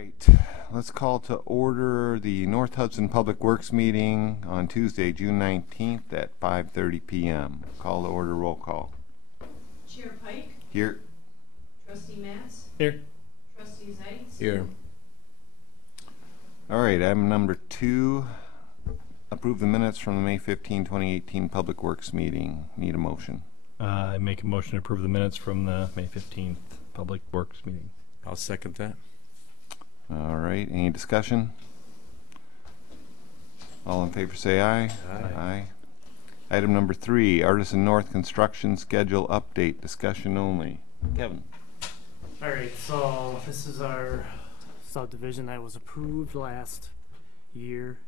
right, let's call to order the North Hudson Public Works meeting on Tuesday, June 19th at 5:30 p.m. Call to order, roll call. Chair Pike? Here. Trustee Matz? Here. Trustee Zeitz? Here. All right, item number 2, approve the minutes from the May 15, 2018 Public Works meeting. Need a motion. I make a motion to approve the minutes from the May 15th Public Works meeting. I'll second that. All right, any discussion? All in favor say aye. Aye. Item number 3, Artisan North construction schedule update, discussion only. Kevin. All right, so this is our subdivision that was approved last year.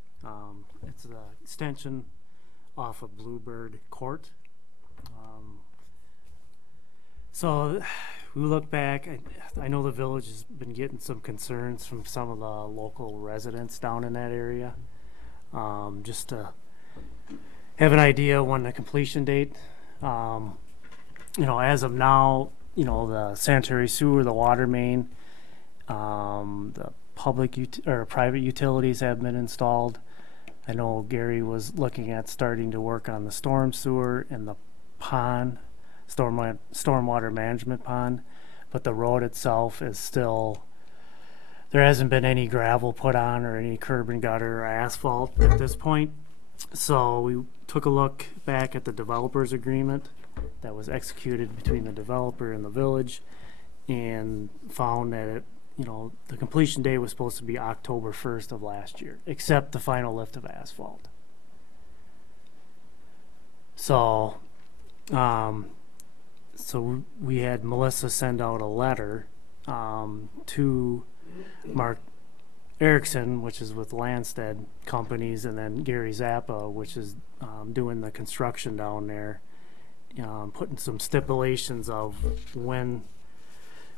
It's an extension off of Bluebird Court. So we look back, I know the village has been getting some concerns from some of the local residents down in that area. Just to have an idea when the completion date, as of now, the sanitary sewer, the water main, the public or private utilities have been installed. I know Gary was looking at starting to work on the storm sewer and the pond, stormwater management pond, but the road itself is still, there hasn't been any gravel put on or any curb and gutter or asphalt at this point. So we took a look back at the developer's agreement that was executed between the developer and the village and found that the completion date was supposed to be October 1st of last year, except the final lift of asphalt. So we had Melissa send out a letter to Mark Erickson, which is with Landstead Companies, and then Gary Zappa, which is doing the construction down there, putting some stipulations of when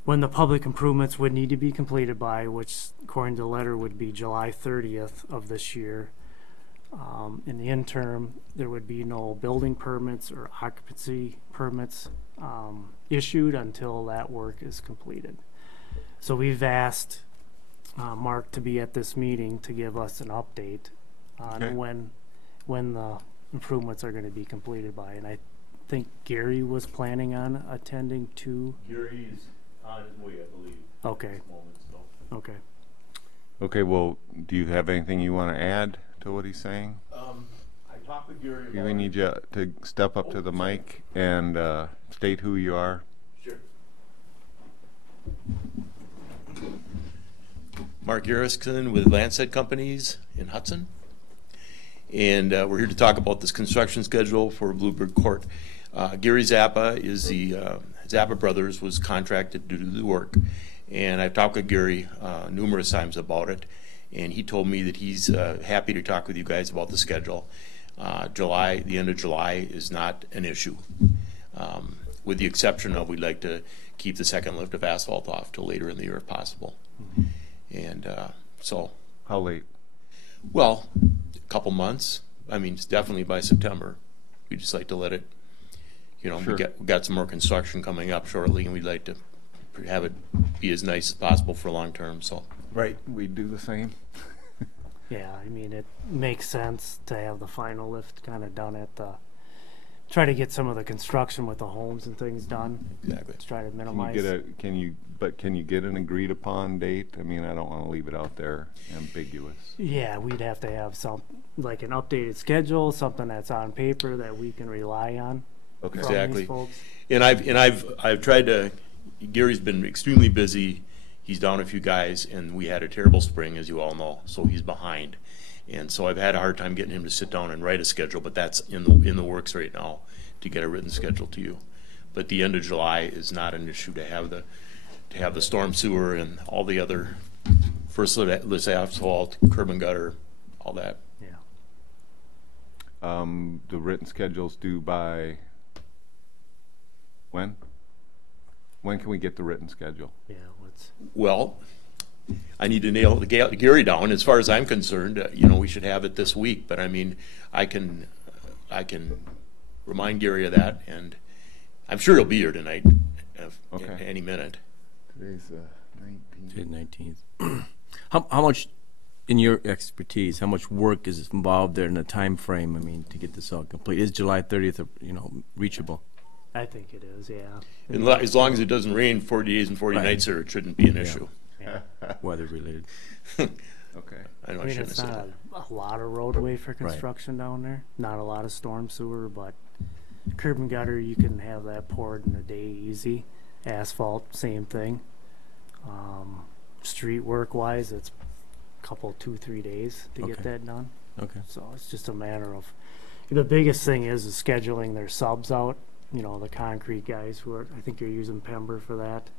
the public improvements would need to be completed by, which according to the letter would be July 30th of this year. In the interim, there would be no building permits or occupancy permits issued until that work is completed. So we've asked Mark to be at this meeting to give us an update on when the improvements are going to be completed by. And I think Gary was planning on attending too. Gary's on his way, I believe. Okay. At this moment, so. Okay. Okay, well, do you have anything you want to add to what he's saying? I talked with Gary about We need you to step up to the mic and state who you are. Sure. Mark Erickson with Landstead Companies in Hudson. And we're here to talk about this construction schedule for Bluebird Court. Gary Zappa is the Zappa Brothers was contracted to do the work. And I've talked with Gary numerous times about it. And he told me that he's happy to talk with you guys about the schedule. The end of July is not an issue. With the exception of we'd like to keep the second lift of asphalt off till later in the year if possible. Mm-hmm. And so. How late? Well, a couple months. I mean, it's definitely by September. We'd just like to let it, sure. We got some more construction coming up shortly, and we'd like to have it be as nice as possible for long term. So. Right, we do the same. Yeah, I mean, it makes sense to have the final lift kind of done at the, try to get some of the construction with the homes and things done. Exactly. To try to minimize. Can you get an agreed upon date? I mean, I don't want to leave it out there ambiguous. Yeah, we'd have to have like an updated schedule, something that's on paper that we can rely on. Okay. Exactly. These folks. And I've tried to. Gary's been extremely busy. He's down a few guys, and we had a terrible spring, as you all know, so he's behind. And so I've had a hard time getting him to sit down and write a schedule, but that's in the works right now to get a written schedule to you. But the end of July is not an issue to have the storm sewer and all the other first lift asphalt, curb and gutter, all that. Yeah. The written schedule's due by when? When can we get the written schedule? Yeah. Well, I need to nail Gary down. As far as I'm concerned, we should have it this week. But I mean, I can remind Gary of that, and I'm sure he'll be here tonight, any minute. Today's 19th. 19th. How much, in your expertise, how much work is involved there in the time frame? I mean, to get this all complete, is July 30th, reachable? I think it is, yeah. As long as it doesn't rain 40 days and 40 Right. nights, there, it shouldn't be an Yeah. issue. Yeah. Weather related. Okay. I know I I mean, shouldn't it's have said not that. a lot of roadway for construction down there. Not a lot of storm sewer, but curb and gutter, you can have that poured in a day easy. Asphalt, same thing. Street work wise, it's a couple, 2-3 days to get Okay. that done. Okay. So it's just a matter of, the biggest thing is scheduling their subs out. You know, the concrete guys who are, I think you're using Pember for that.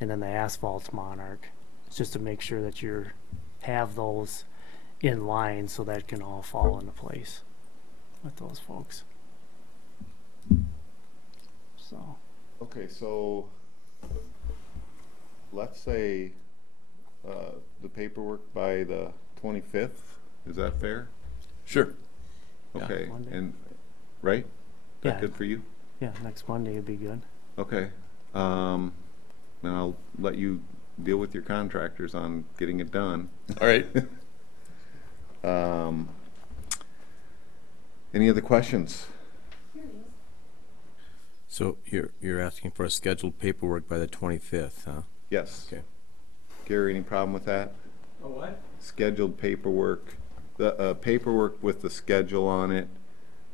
And then the asphalt's Monarch. It's just to make sure that have those in line so that can all fall into place with those folks. So, Okay, so let's say the paperwork by the 25th, is that fair? Sure. Yeah. Okay, Monday. and, right? That Yeah. good for you? yeah, next Monday would be good. Okay, then I'll let you deal with your contractors on getting it done. All right. Any other questions? So you're asking for a scheduled paperwork by the 25th, huh? Yes. Okay. Gary, any problem with that? A what? Scheduled paperwork, the paperwork with the schedule on it.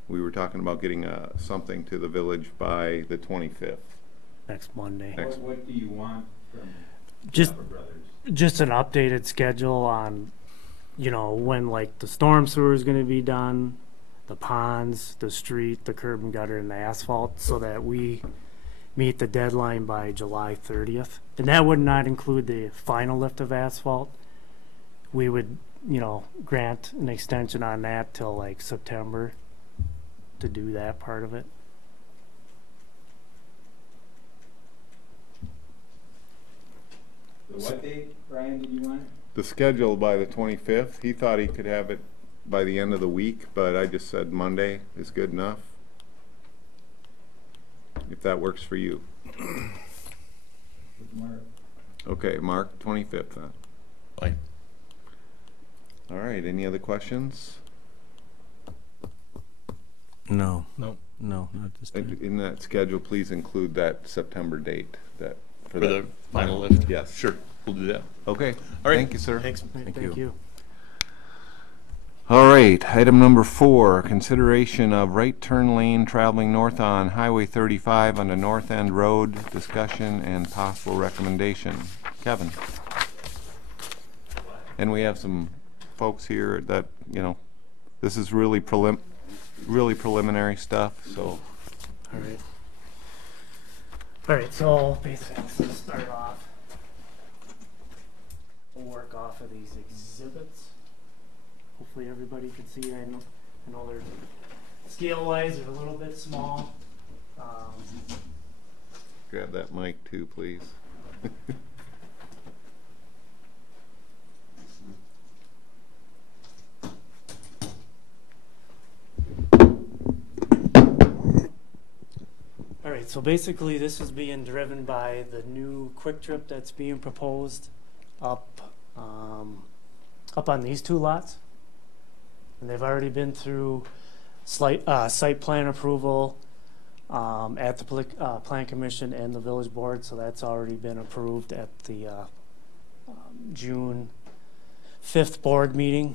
We were talking about getting something to the village by the 25th. Next Monday. Next. What do you want from Just Pepper Brothers? just an updated schedule on, when like the storm sewer is going to be done, the ponds, the street, the curb and gutter, and the asphalt, so that we meet the deadline by July 30th. And that would not include the final lift of asphalt. We would, grant an extension on that till like September to do that part of it. The what date, Brian, did you want? The schedule by the 25th, he thought he could have it by the end of the week, but I just said Monday is good enough. If that works for you. With Mark? Okay, Mark, 25th then. Fine. All right, any other questions? No, No. not this time. In that schedule, please include that September date, that, For the final lift? Yes. Sure, we'll do that. Okay, All right. thank you, sir. Thanks. Thank Thank you. you. All right, item number 4, consideration of right turn lane traveling north on Highway 35 on the North End Road, discussion and possible recommendation. Kevin? And we have some folks here that, this is really preliminary stuff, so. All right. All right, so basically, let's start off. We'll work off of these exhibits. Hopefully everybody can see. I know they're scale-wise, they're a little bit small. Grab that mic too, please. All right, so basically this is being driven by the new quick trip that's being proposed up on these two lots. And they've already been through site plan approval at the Plan Commission and the Village Board, so that's already been approved at the June 5th board meeting.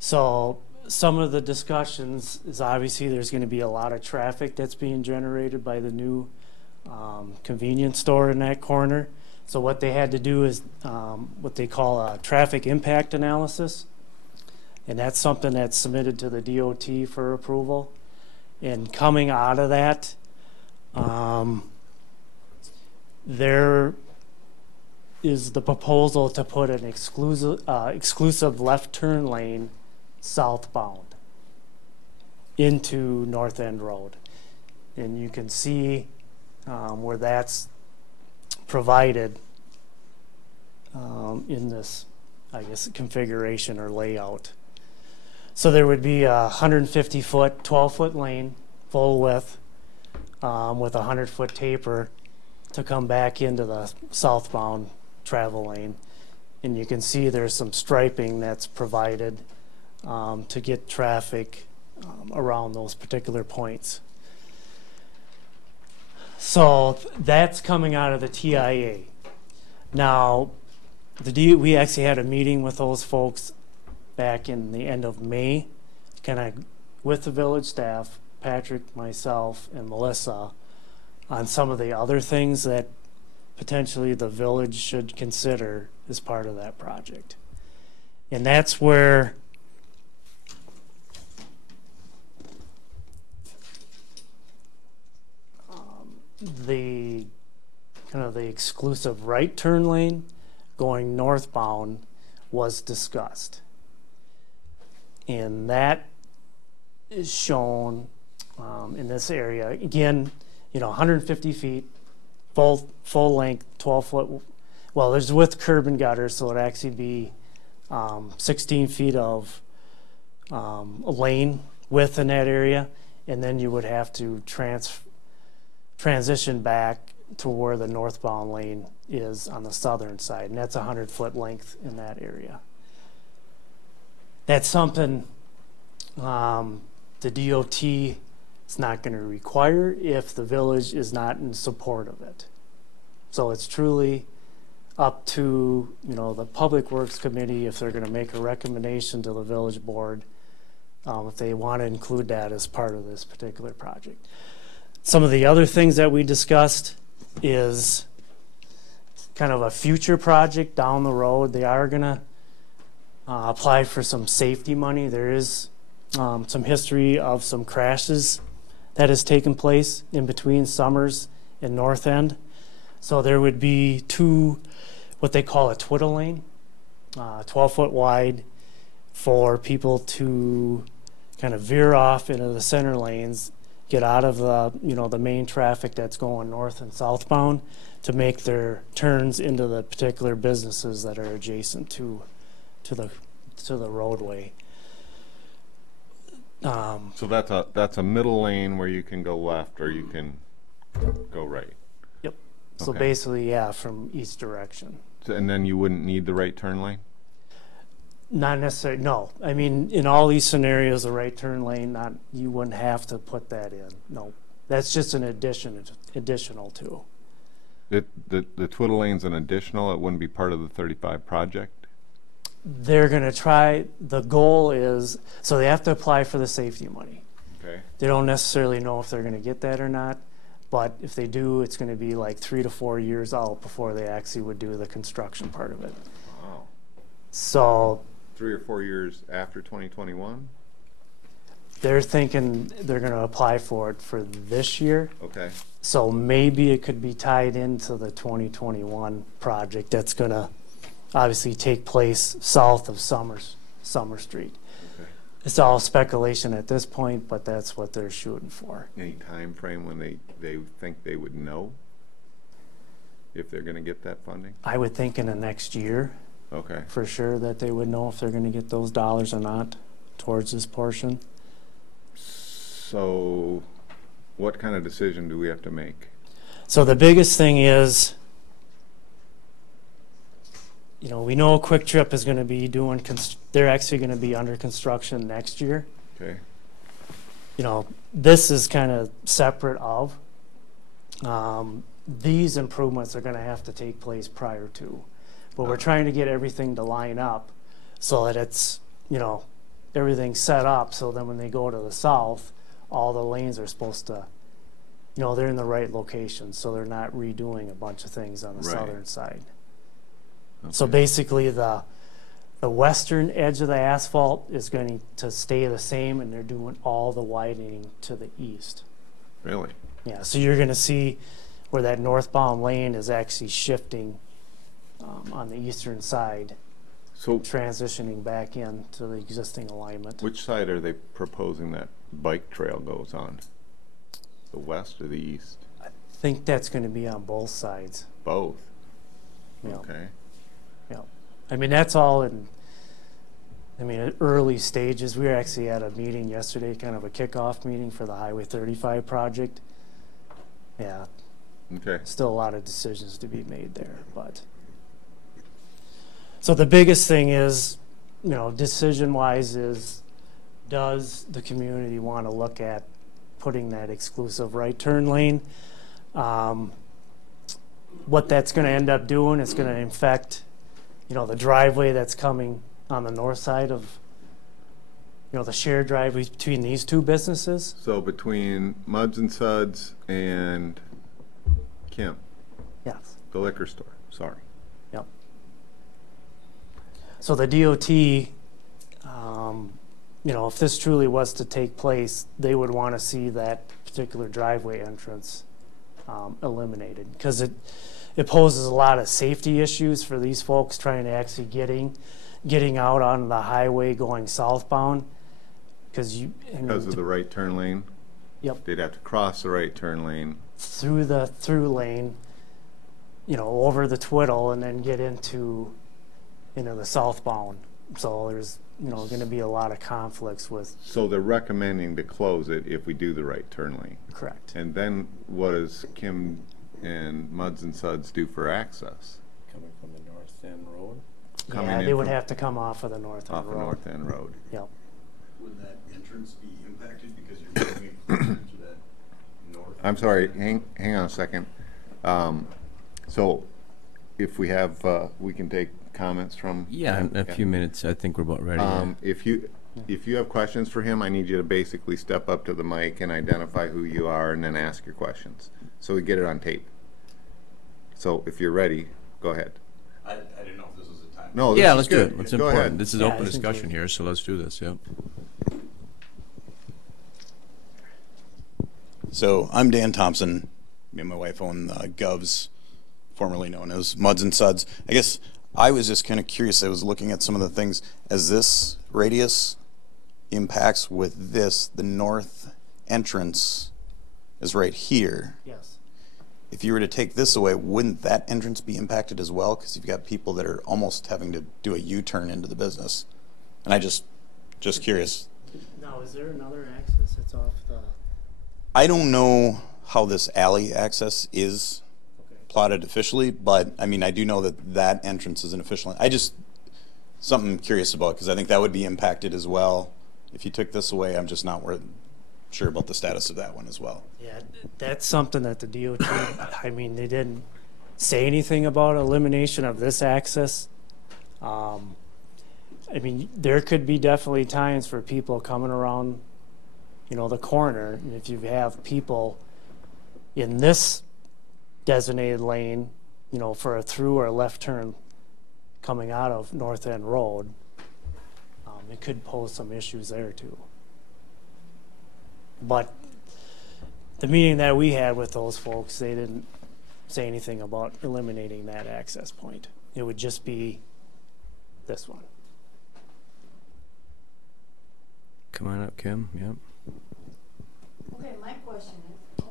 So some of the discussions is obviously there's going to be a lot of traffic that's being generated by the new convenience store in that corner. So what they had to do is what they call a traffic impact analysis. And that's something that's submitted to the DOT for approval. And coming out of that, there is the proposal to put an exclusive left turn lane southbound into North End Road. And you can see where that's provided in this, I guess, configuration or layout. So there would be a 150-foot, 12-foot lane, full width, with a 100-foot taper to come back into the southbound travel lane. And you can see there's some striping that's provided to get traffic around those particular points. So that's coming out of the TIA. Now, we actually had a meeting with those folks back in the end of May, kind of with the village staff, Patrick, myself, and Melissa, on some of the other things that potentially the village should consider as part of that project. And that's where the kind of the exclusive right turn lane going northbound was discussed. And that is shown in this area. Again, 150 feet, full length, 12-foot. Well, there's with curb and gutter, so it'd actually be 16 feet of a lane width in that area, and then you would have to transition back to where the northbound lane is on the southern side, and that's 100-foot length in that area. That's something the DOT is not going to require if the village is not in support of it. So it's truly up to the Public Works Committee if they're going to make a recommendation to the village board if they want to include that as part of this particular project. Some of the other things that we discussed is kind of a future project down the road. They are going to apply for some safety money. There is some history of some crashes that has taken place in between Summers and North End. So there would be two, what they call a twiddle lane, 12-foot wide, for people to kind of veer off into the center lanes, get out of the the main traffic that's going north and southbound, to make their turns into the particular businesses that are adjacent to the roadway. So that's a middle lane where you can go left or you can go right. Yep. So Okay. basically, yeah, from each direction. So, and then you wouldn't need the right turn lane? Not necessarily. No, I mean in all these scenarios, the right turn lane, you wouldn't have to put that in. No, that's just an additional to. The twiddle lane's an additional. It wouldn't be part of the 35 project. They're going to try. The goal is so they have to apply for the safety money. Okay. They don't necessarily know if they're going to get that or not, but if they do, it's going to be like 3 to 4 years out before they actually would do the construction part of it. Wow. So 3 or 4 years after 2021. they're thinking they're going to apply for it for this year. Okay. So maybe it could be tied into the 2021 project that's going to obviously take place south of Summer Street. Okay. It's all speculation at this point, but that's what they're shooting for. Any time frame when they think they would know if they're going to get that funding? I would think in the next year Okay. for sure that they would know if they're going to get those dollars or not towards this portion. So what kind of decision do we have to make? So the biggest thing is, we know Quick Trip is going to be doing, they're actually going to be under construction next year. Okay. This is kind of separate of. These improvements are going to have to take place prior to. But we're trying to get everything to line up so that it's, everything's set up so then when they go to the south, all the lanes are supposed to, they're in the right location, so they're not redoing a bunch of things on the Right. southern side. Okay. So basically the western edge of the asphalt is going to stay the same, and they're doing all the widening to the east. Really? Yeah, so you're going to see where that northbound lane is actually shifting on the eastern side, So transitioning back into the existing alignment. which side are they proposing that bike trail goes on? The west or the east? I think that's going to be on both sides. Both. Yeah. Okay. Yeah. I mean, that's all in, early stages. We were actually at a meeting yesterday, kind of a kickoff meeting for the Highway 35 project. Yeah, Okay. still a lot of decisions to be made there, but. So the biggest thing is, decision-wise is, does the community want to look at putting that exclusive right turn lane? What that's going to end up doing is going to infect, the driveway that's coming on the north side of, the shared driveway between these two businesses. So between Muds and Suds and Kim, Yes. the liquor store, sorry. Yep. So the DOT, if this truly was to take place, they would want to see that particular driveway entrance eliminated, because it poses a lot of safety issues for these folks trying to actually getting out on the highway going southbound, because Because of the right turn lane? Yep. They'd have to cross the right turn lane. through the through lane, over the twiddle, and then get into the southbound. So there's going to be a lot of conflicts with. So they're recommending to close it if we do the right turn lane. Correct. And then what does Kim and Muds and Suds do for access? Coming from the north end road? Coming Yeah, in they would from- have to come off of the north end Off the road. North End Road. Yep. Would that entrance be impacted because you're moving it closer to that north? I'm sorry, hang on a second. So if we have, we can take comments from? Yeah, in a few minutes, I think we're about ready. If you have questions for him, I need you to basically step up to the mic and identify who you are and then ask your questions, so we get it on tape. So if you're ready, go ahead. I didn't know if this was a time. No, this Yeah, is let's do good. it. It's Go important. ahead. This is Yeah, open I think discussion we- here, so let's do this, yep. So I'm Dan Thompson. Me and my wife own Govs, formerly known as Muds and Suds. I guess I was just kind of curious. I was looking at some of the things as this radius impacts with this. The north entrance is right here. Yes. If you were to take this away, wouldn't that entrance be impacted as well? Because you've got people that are almost having to do a U-turn into the business. And I just curious. Now, is there another access that's off the? I don't know how this alley access is plotted officially, but I mean, I do know that that entrance is an official. I just, something I'm curious about, because I think that would be impacted as well. If you took this away, I'm just not sure about the status of that one as well. Yeah, that's something that the DOT, I mean, they didn't say anything about elimination of this access. I mean, there could be definitely times for people coming around, the corner, and if you have people in this designated lane, for a through or a left turn coming out of North End Road, it could pose some issues there too. But the meeting that we had with those folks, they didn't say anything about eliminating that access point. It would just be this one. Come on up, Kim, yep. Okay, my question is,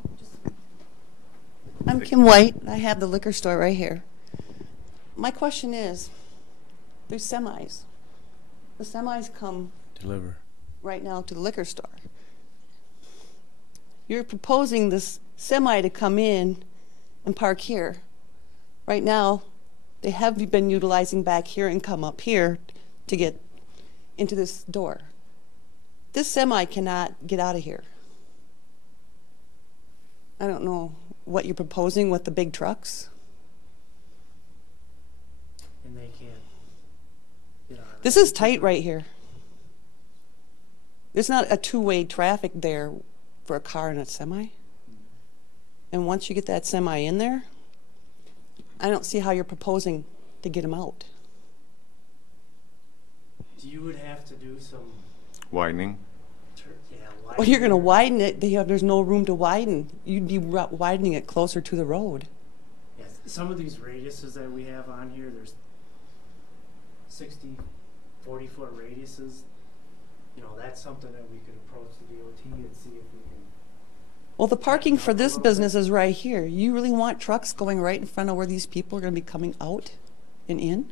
I'm Kim White. I have the liquor store right here. My question is, there's semis. The semis come Deliver. right now to the liquor store. You're proposing this semi to come in and park here. Right now, they have been utilizing back here and come up here to get into this door. This semi cannot get out of here. I don't know what you're proposing with the big trucks. And they can't get on. This is tight right here. There's not a two-way traffic there for a car and a semi. And once you get that semi in there, I don't see how you're proposing to get them out. You would have to do some, Widening? Well, you're going to widen it. There's no room to widen. You'd be widening it closer to the road. yes, some of these radiuses that we have on here, there's 60, 40-foot radiuses. That's something that we could approach the DOT and see if we can. Well, the parking for this business is right here. You really want trucks going right in front of where these people are going to be coming out and in?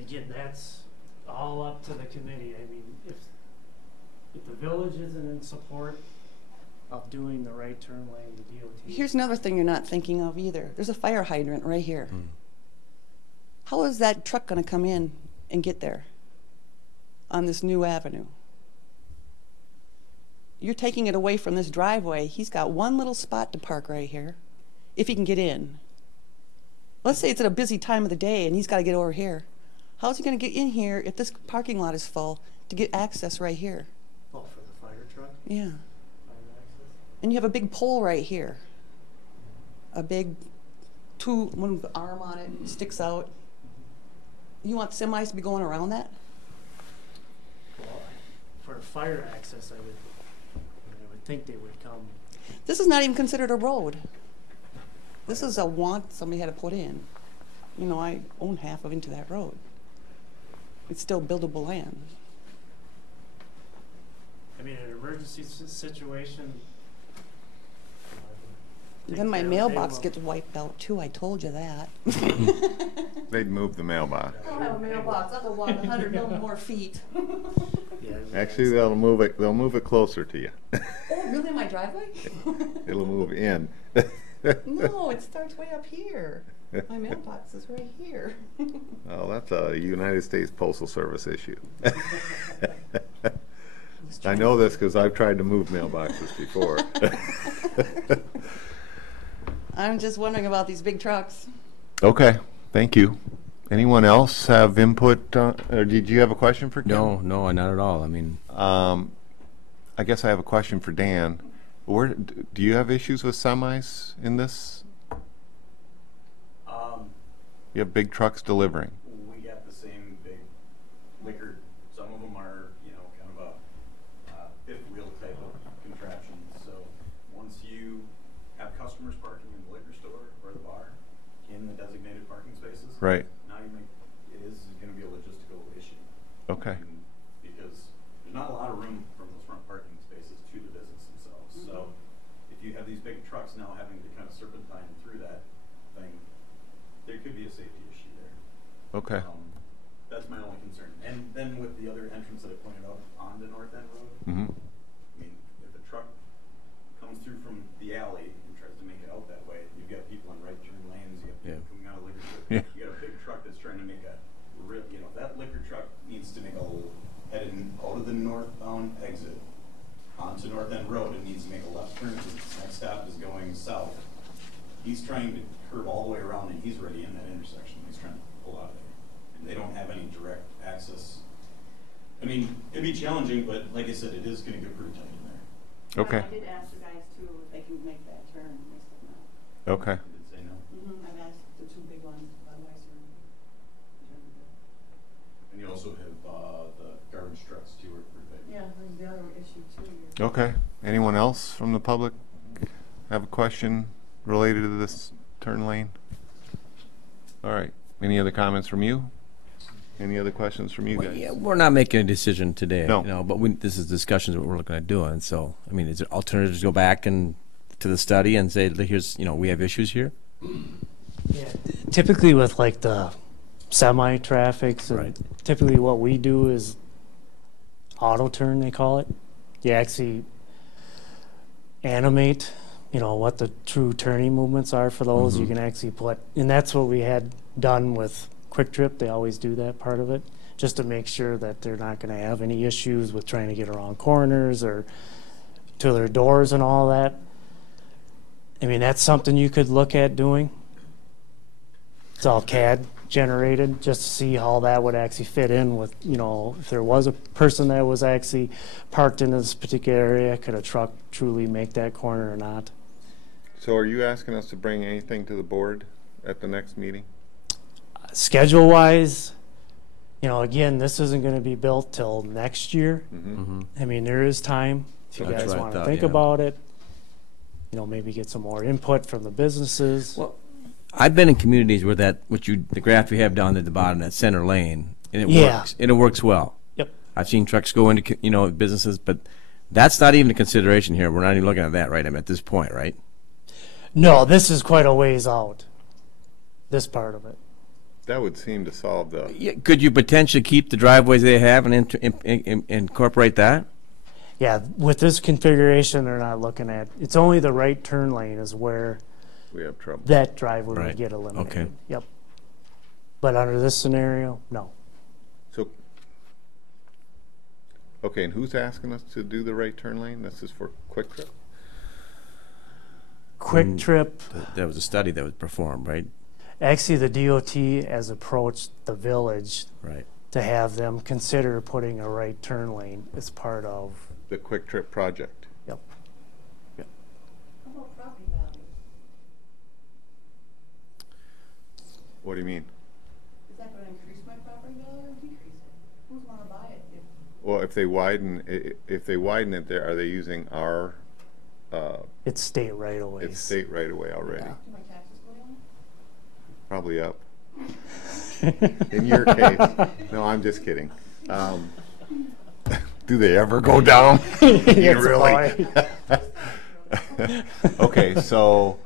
Again, that's all up to the committee. I mean, if the village isn't in support of doing the right turn lane, the DOT. Here's another thing you're not thinking of either. There's a fire hydrant right here. How is that truck going to come in and get there on this new avenue? You're taking it away from this driveway. He's got one little spot to park right here, if he can get in. Let's say it's at a busy time of the day and he's got to get over here. How's he going to get in here if this parking lot is full to get access right here? Oh, for the fire truck? Yeah. Fire access? And you have a big pole right here. A big one with an arm on it, sticks out. You want semis to be going around that? Well, for fire access, I would think they would come. This is not even considered a road. This is a want somebody had to put in. You know, I own half of into that road. It's still buildable land. I mean, an emergency situation. Then my mailbox gets wiped out too. I told you that. They'd move the mailbox. I don't have a mailbox. I'll go walk 100 more feet. Yeah, Actually, they'll move it. They'll move it closer to you. Oh, really? My driveway? It'll move in. No, it starts way up here. My mailbox is right here. Oh, that's a United States Postal Service issue. I know this because I've tried to move mailboxes before. I'm just wondering about these big trucks. Okay, thank you. Anyone else have input, or did you have a question for Ken? No, not at all. I mean, I guess I have a question for Dan. Do you have issues with semis in this? You have big trucks delivering. We got the same big liquor. Some of them are, kind of a fifth wheel type of contraption. So once you have customers parking in the liquor store or the bar in the designated parking spaces, Right. now it is going to be a logistical issue. Okay. Because there's not a lot of room from those front parking spaces to the business themselves. So if you have these big trucks now having to kind of serpentine through that thing, there could be a safety issue there. Okay. That's my only concern. And then with the other entrance that I pointed out on the North End Road, Mm-hmm. I mean, if a truck comes through from the alley and tries to make it out that way, you've got people in right turn lanes, you have people coming out of liquor store. Yeah. You got a big truck that's trying to make a real, if that liquor truck needs to make a headed out of the northbound exit onto North End Road, it needs to make a left turn because its next stop is going south. He's trying to curve all the way around and he's already in that intersection. He's trying to pull out of there. And they don't have any direct access. I mean, it'd be challenging, but like I said, it is going to get pretty tight in there. Okay. I did ask the guys too if they can make that turn. They said no. Okay. I did say no. I've asked the two big ones, otherwise they're. And you also have the garbage trucks too are pretty big. Yeah, there's the other issue too. Okay. Anyone else from the public have a question related to this turn lane? All right. Any other comments from you? Any other questions from you guys? yeah, we're not making a decision today. No. But this is discussions that we're looking at doing. So, I mean, is there alternatives to go back and to the study and say, here's, we have issues here? Yeah, typically with like the semi-traffics, and Right. typically what we do is auto turn, they call it. You actually animate, what the true turning movements are for those. You can actually put, and that's what we had done with Quick Trip. They always do that part of it, just to make sure that they're not going to have any issues with trying to get around corners or to their doors and all that. I mean, that's something you could look at doing. It's all CAD generated, just to see how that would actually fit in with, if there was a person that was actually parked in this particular area, could a truck truly make that corner or not? So are you asking us to bring anything to the board at the next meeting? Schedule-wise, again, this isn't going to be built till next year. Mm-hmm. I mean, there is time if you That's guys what I want to thought, think yeah. about it. Maybe get some more input from the businesses. Well, I've been in communities where the graph you have down at the bottom, that center lane, and it Yeah. works, and it works well. Yep. I've seen trucks go into, businesses, but that's not even a consideration here. We're not even looking at that, right? At this point, right? No, this is quite a ways out. This part of it. That would seem to solve the. Yeah, could you potentially keep the driveways they have and incorporate that? Yeah, with this configuration, they're not looking at. It's only the right turn lane is where We have trouble. that driveway Right. would get eliminated. Okay. Yep. But under this scenario, no. So, okay, and who's asking us to do the right turn lane? This is for Quick Trip? Quick Trip, That was a study that was performed, right? actually the DOT has approached the village Right. to have them consider putting a right turn lane as part of, The Quick Trip project. yep. How about property value? What do you mean? Is that gonna increase my property value or decrease it? Who's gonna buy it? Well, if they widen it there, are they using our, It's state right of it's ways. state right away already? Yeah. Do my taxes go down? Probably up. In your case. No, I'm just kidding. Do they ever go down? Yes, Really? boy. Okay, so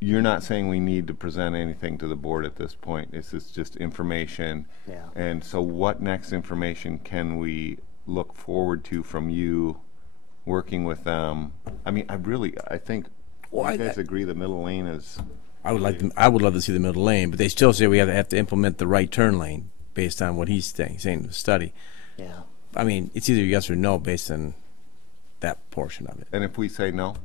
you're not saying we need to present anything to the board at this point. This is just information. Yeah. And so what next information can we look forward to from you working with them? I mean, I think, Well, you guys agree the middle lane is, I would love to see the middle lane, but they still say we have to implement the right turn lane based on what he's saying in the study. Yeah. I mean, it's either yes or no based on that portion of it. and if we say no?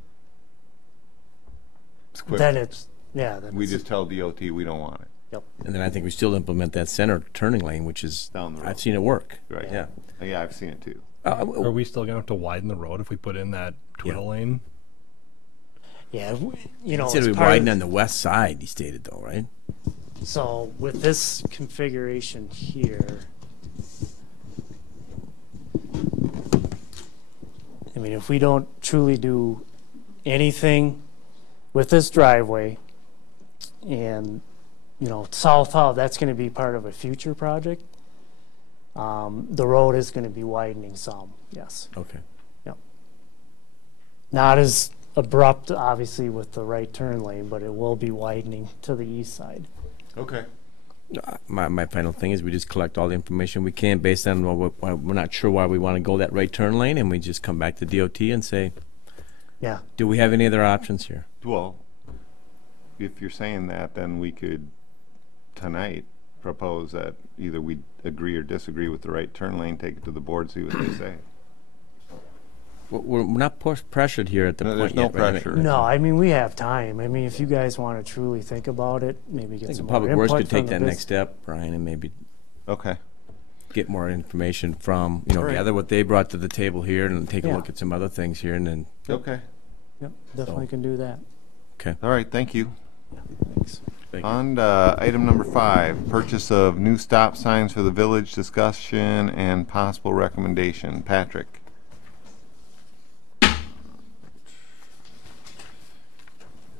It's quick. Then it's, yeah. Then We it's- just tell DOT we don't want it. Yep. And then I think we still implement that center turning lane, which is, Down the road. I've seen it work. Right. Yeah. Yeah, I've seen it too. Are we still gonna have to widen the road if we put in that twiddle lane? Yeah, you know, Said as we part widen of- on the west side, he stated though, right? So with this configuration here, I mean, if we don't truly do anything with this driveway and, you know, south of, that's going to be part of a future project. The road is going to be widening some, yes. Okay. Yep. Not as abrupt, obviously, with the right turn lane, but it will be widening to the east side. Okay. My final thing is we just collect all the information we can based on what we're not sure why we want to go that right turn lane, and we just come back to DOT and say, Yeah. do we have any other options here? Well, if you're saying that, then we could tonight propose that either we agree or disagree with the right turn lane, take it to the board, see what they say. We're not pressured here at the No, point there's no yet, right? pressure. No, I mean, we have time. I mean, if you guys want to truly think about it, maybe I get think the some more Public input Works could from take the that bus- next step, Brian, and maybe Okay. get more information from, All right. gather what they brought to the table here and take a Yeah. look at some other things here and then, Okay. Yep, definitely can do that. okay. All right, thank you. Thanks. Thank you. On to item number 5, purchase of new stop signs for the village, discussion and possible recommendation. Patrick.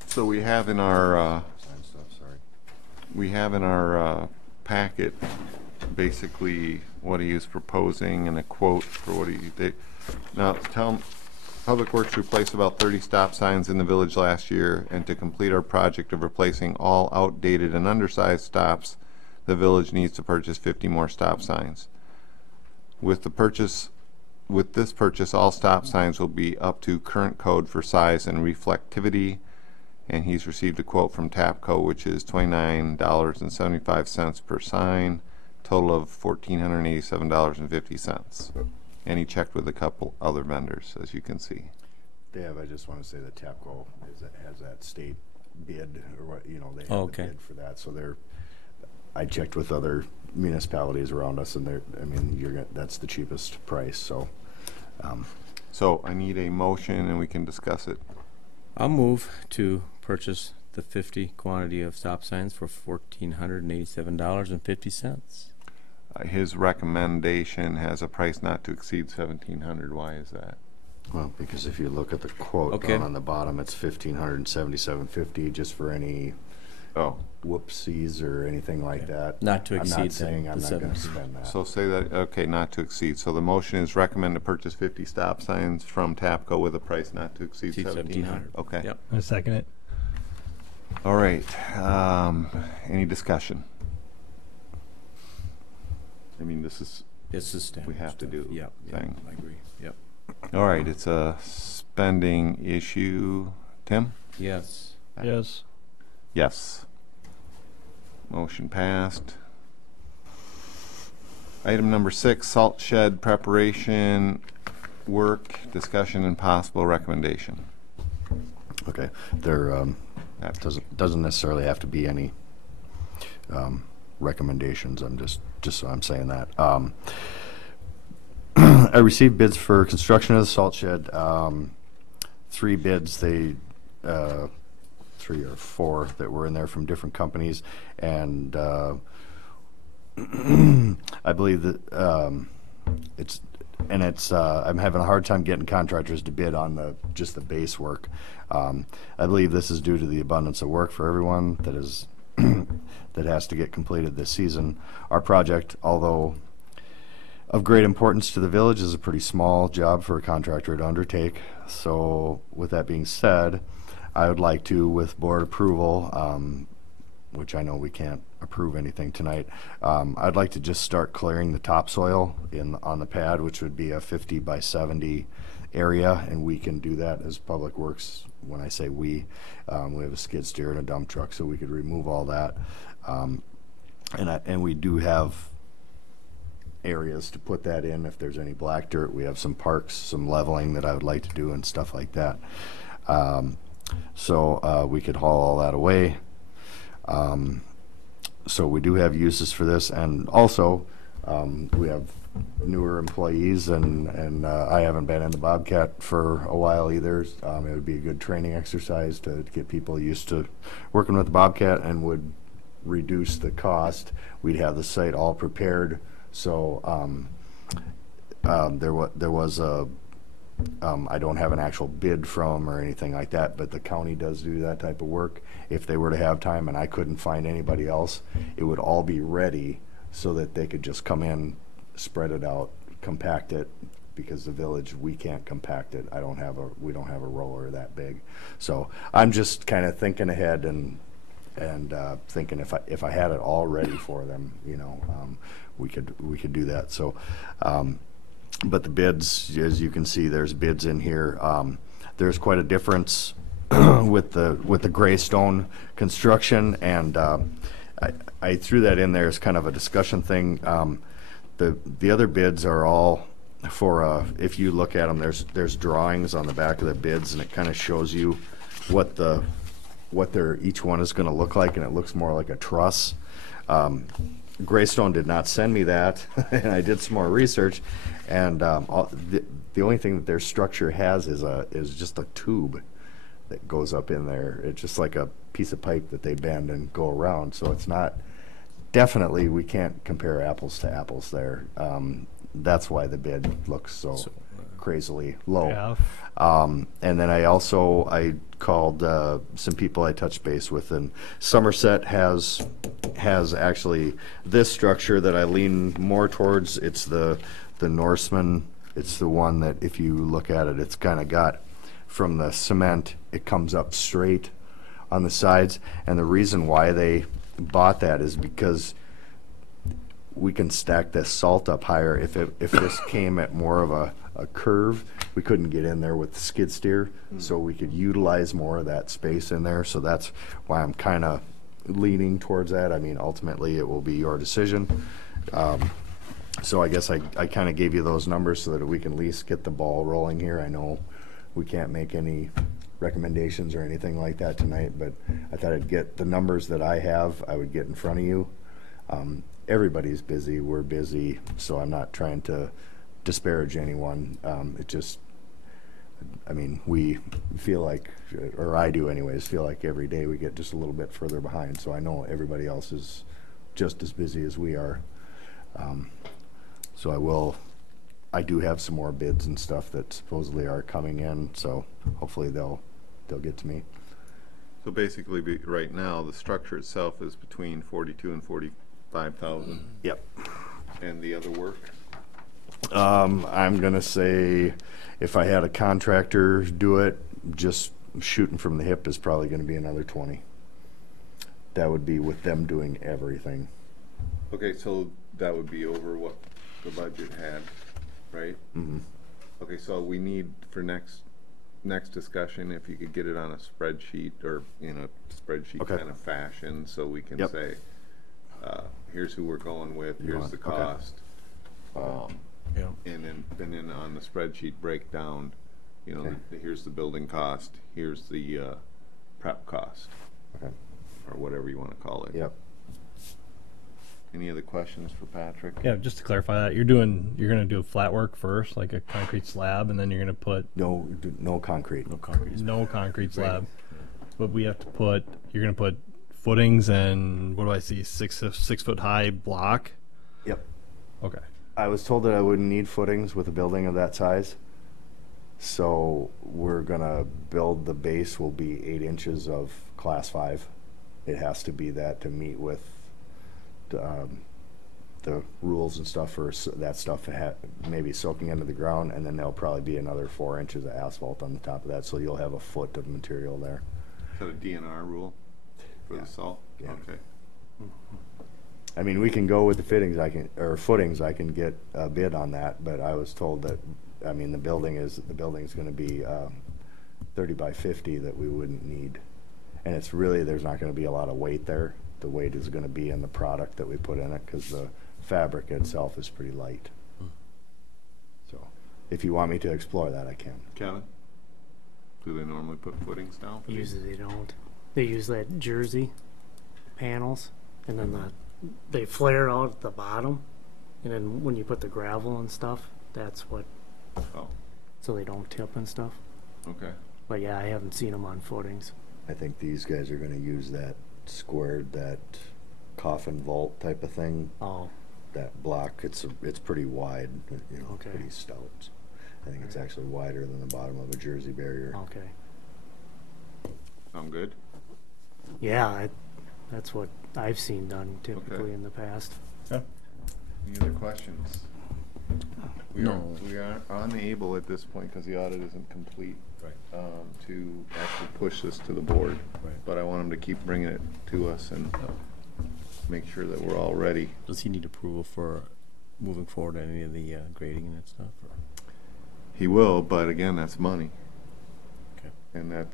So we have in our packet basically what he is proposing and a quote for what he did. Now, Public Works replaced about 30 stop signs in the village last year, and to complete our project of replacing all outdated and undersized stops, the village needs to purchase 50 more stop signs. With this purchase, all stop signs will be up to current code for size and reflectivity, and he's received a quote from TAPCO, which is $29.75 per sign, total of $1,487.50. And he checked with a couple other vendors, as you can see. Dave, I just want to say that TAPCO has that state bid, or what, you know, they have Oh, the okay. bid for that, so I checked with other municipalities around us, and that's the cheapest price, so. So I need a motion and we can discuss it. I'll move to purchase the 50 quantity of stop signs for $1,487.50. His recommendation has a price not to exceed $1,700. Why is that? Well, because if you look at the quote Okay. down on the bottom, it's $1,577.50 just for any Oh, whoopsies or anything like that. Not to I'm exceed not saying I'm the not going to 17. spend that. so say that, okay, not to exceed. So the motion is recommend to purchase 50 stop signs from TAPCO with a price not to exceed Exceed $1,700. Okay. Yep. I second it. All right. Any discussion? I mean, this is, This is standard We have to stuff. do Yep, thing. I agree. Yep. all right, it's a spending issue. Tim? Yes. Yes. Yes. Motion passed. Item number 6, salt shed preparation work, discussion and possible recommendation. Okay, there doesn't necessarily have to be any recommendations. I'm just so I'm saying that. I received bids for construction of the salt shed. 3 bids, 3 or 4 that were in there from different companies, and I believe that I'm having a hard time getting contractors to bid on just the base work. I believe this is due to the abundance of work for everyone that is that has to get completed this season. Our project, although of great importance to the village, is a pretty small job for a contractor to undertake. So with that being said, I would like to, with board approval, which I know we can't approve anything tonight, I'd like to just start clearing the topsoil on the pad, which would be a 50 by 70 area, and we can do that as Public Works. When I say we have a skid steer and a dump truck, so we could remove all that. And we do have areas to put that in. If there's any black dirt, we have some parks, some leveling that I would like to do and stuff like that. So we could haul all that away. So we do have uses for this, and also we have newer employees, and I haven't been in the Bobcat for a while either. It would be a good training exercise to get people used to working with the Bobcat, and would reduce the cost. We'd have the site all prepared. So there was a I don't have an actual bid from or anything like that, but the county does do that type of work. If they were to have time and I couldn't find anybody else, it would all be ready so that they could just come in, spread it out, compact it, because the village, we can't compact it. We don't have a roller that big. So I'm just kind of thinking ahead and thinking if I had it all ready for them, we could do that. So but the bids, as you can see, there's bids in here. There's quite a difference with the gray stone construction, and I threw that in there as kind of a discussion thing. The other bids are all for if you look at them, there's drawings on the back of the bids, and it kind of shows you what each one is going to look like, and it looks more like a truss. Greystone did not send me that, and I did some more research, and the only thing that their structure has is just a tube that goes up in there. It's just like a piece of pipe that they bend and go around. So it's not, definitely we can't compare apples to apples there. That's why the bid looks so crazily low. Yeah. And then I called some people I touched base with, and Somerset has actually this structure that I lean more towards. It's the Norseman. It's the one that if you look at it, it's kind of got, from the cement, it comes up straight on the sides. And the reason why they bought that is because we can stack this salt up higher. If this came at more of a curve, we couldn't get in there with the skid steer, so we could utilize more of that space in there. So that's why I'm kind of leaning towards that. I mean, ultimately it will be your decision. So I guess I kind of gave you those numbers so that we can at least get the ball rolling here. I know we can't make any recommendations or anything like that tonight, but I thought I'd get the numbers that I have, I would get in front of you. Everybody's busy, we're busy, so I'm not trying to disparage anyone. It just, I mean, we feel like, or I do anyways, feel like every day we get just a little bit further behind. So I know everybody else is just as busy as we are. So I do have some more bids and stuff that supposedly are coming in, so hopefully they'll get to me. So basically, right now, the structure itself is between 42 and 45,000. Yep. And the other work? I'm gonna say if I had a contractor do it, just shooting from the hip is probably gonna be another 20. That would be with them doing everything. Okay, so that would be over what the budget had, right? Mm-hmm. Okay, so we need for next discussion, if you could get it on a spreadsheet or in a spreadsheet Okay. kind of fashion, so we can Yep. say, here's who we're going with, here's the Okay. cost. Yeah. And then on the spreadsheet breakdown, you know, Okay. here's the building cost, here's the prep cost, Okay. or whatever you wanna call it. Yep. Any other questions for Patrick? Yeah, just to clarify that, you're gonna do flat work first, like a concrete slab, and then you're gonna put No concrete. No concrete. no concrete slab. But you're gonna put footings and what do I see, 6 foot high block? Yep. Okay. I was told that I wouldn't need footings with a building of that size. So we're gonna build, the base will be 8 inches of class 5. It has to be that to meet with the rules and stuff for that stuff maybe soaking into the ground, and then there'll probably be another 4 inches of asphalt on the top of that, so you'll have a foot of material there. Is that a DNR rule for the salt? Yeah. Okay. I mean, we can go with the footings, I can get a bid on that, but I was told that, I mean, the building's gonna be 30 by 50 that we wouldn't need. And it's really, there's not gonna be a lot of weight there. The weight is gonna be in the product that we put in it, because the fabric itself is pretty light. So, if you want me to explore that, I can. Kevin? Do they normally put footings down for these? Usually they don't. They use that jersey panels, and then they flare out at the bottom, and then when you put the gravel and stuff, that's what, Oh, so they don't tip and stuff. okay. But yeah, I haven't seen them on footings. I think these guys are gonna use that squared, that coffin vault type of thing. Oh, That block, it's pretty wide, you know, Okay. pretty stout. I think it's actually wider than the bottom of a jersey barrier. okay. Sound good? Yeah, that's what I've seen done typically Okay. in the past. Any other questions? No. We are unable at this point, because the audit isn't complete, Right. to actually push this to the board. Right. But I want him to keep bringing it to us and make sure that we're all ready. Does he need approval for moving forward on any of the grading and that stuff? Or? He will, but again, that's money. Okay. And